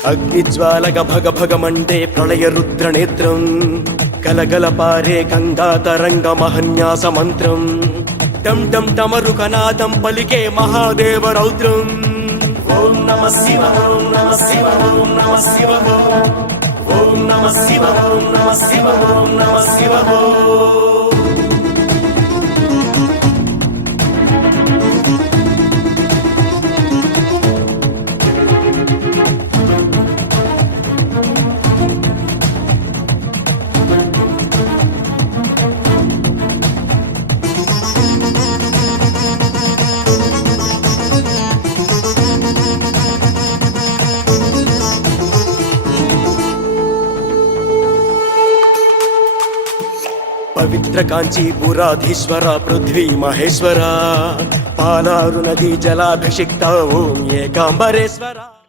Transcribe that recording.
అగ్నిజ్వాలగ భగ భగ మండే ప్రళయ రుద్ర నేత్రం గలగల పారే గంగా తరంగ మహన్యాస మంత్రం డం డం డమరుకనాదం పలికే మహాదేవ రౌద్రం ఓం నమ శివ ఓం నమ శివ ఓం నమ శివ ఓం నమ శివ ఓం నమ శివ ఓం నమ శివ పవిత్ర కాంచీపురాధీశ్వర పృథ్వీ మహేశ్వర పాలారు నదీ జలాభిషిక్త ఓం ఏకాంబరేశ్వర.